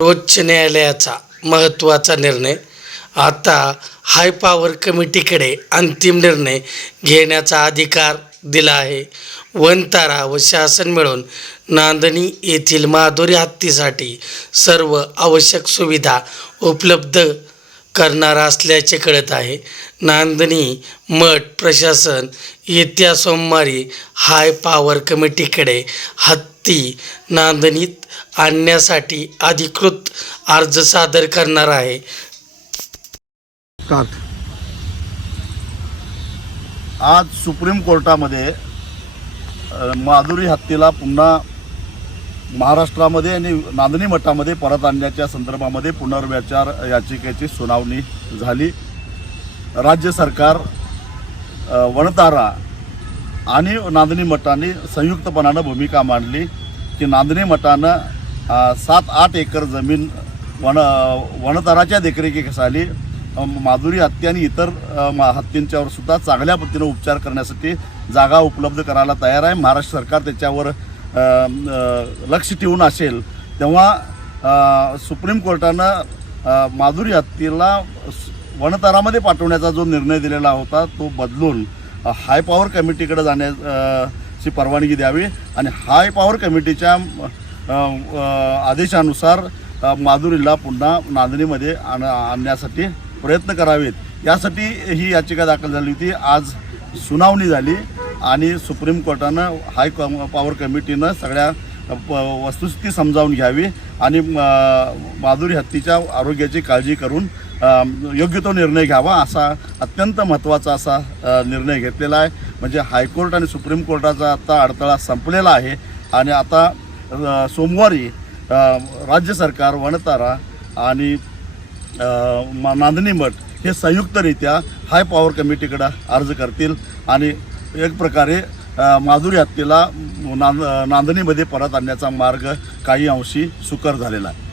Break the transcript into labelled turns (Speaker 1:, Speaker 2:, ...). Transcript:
Speaker 1: सर्वोच्च न्यायालयाचा महत्त्वाचा निर्णय. आता हाय पॉवर कमिटीकडे अंतिम निर्णय घेण्याचा अधिकार दिला आहे. वनतारा व शासन मिळून नांदणी येथील माधुरी हत्तीसाठी सर्व आवश्यक सुविधा उपलब्ध करणार असल्याचे कळत आहे. नांदणी मठ प्रशासन येत्या सोमवारी हाय पॉवर कमिटीकडे ती नांदणीत आणण्यासाठी अधिकृत अर्ज सादर करणार आहे.
Speaker 2: आज सुप्रीम कोर्टामध्ये माधुरी हत्तीला पुन्हा महाराष्ट्रामध्ये आणि नांदणी मठामध्ये परत आणण्याच्या संदर्भामध्ये पुनर्विचार याचिकेची सुनावणी झाली. राज्य सरकार वणतारा आणि नांदणी मठाने संयुक्तपणानं भूमिका मांडली की नांदणी मठानं सात आठ एकर जमीन वन वनतराच्या देखरेखीखाली माधुरी हत्ती आणि इतर मा- हत्तींच्यावर सुद्धा चांगल्या पद्धतीनं उपचार करण्यासाठी जागा उपलब्ध करायला तयार आहे. महाराष्ट्र सरकार त्याच्यावर लक्ष ठेवून असेल तेव्हा सुप्रीम कोर्टानं माधुरी हत्तीला वनतरामध्ये वनतारामध्ये पाठवण्याचा जो निर्णय दिलेला होता तो बदलून हाय पॉवर कमिटीकडे जाण्याची परवानगी द्यावी आणि हाय पॉवर कमिटीच्या आदेशानुसार माधुरीला पुन्हा नांदणीमध्ये आण आणण्यासाठी प्रयत्न करावेत. यासाठी ही याचिका दाखल झाली होती. आज सुनावणी झाली आणि सुप्रीम कोर्टानं हाय कम पॉवर कमिटीनं सगळ्या प- वस्तुस्थिती समजावून घ्यावी आणि म- माधुरी हत्तीच्या आरोग्याची काळजी करून योग्य तो निर्णय घ्यावा असा अत्यंत महत्त्वाचा असा निर्णय घेतलेला आहे. म्हणजे हायकोर्ट आणि सुप्रीम कोर्टाचा आता अडथळा संपलेला आहे आणि आता सोमवारी राज्य सरकार वनतारा आणि मा- नांदणी मठ हे संयुक्तरित्या हाय पॉवर कमिटीकडं अर्ज करतील आणि एक प्रकारे माधुरी हत्तीला नांद नांदणीमध्ये परत आणण्याचा मार्ग काही अंशी सुकर झालेला आहे.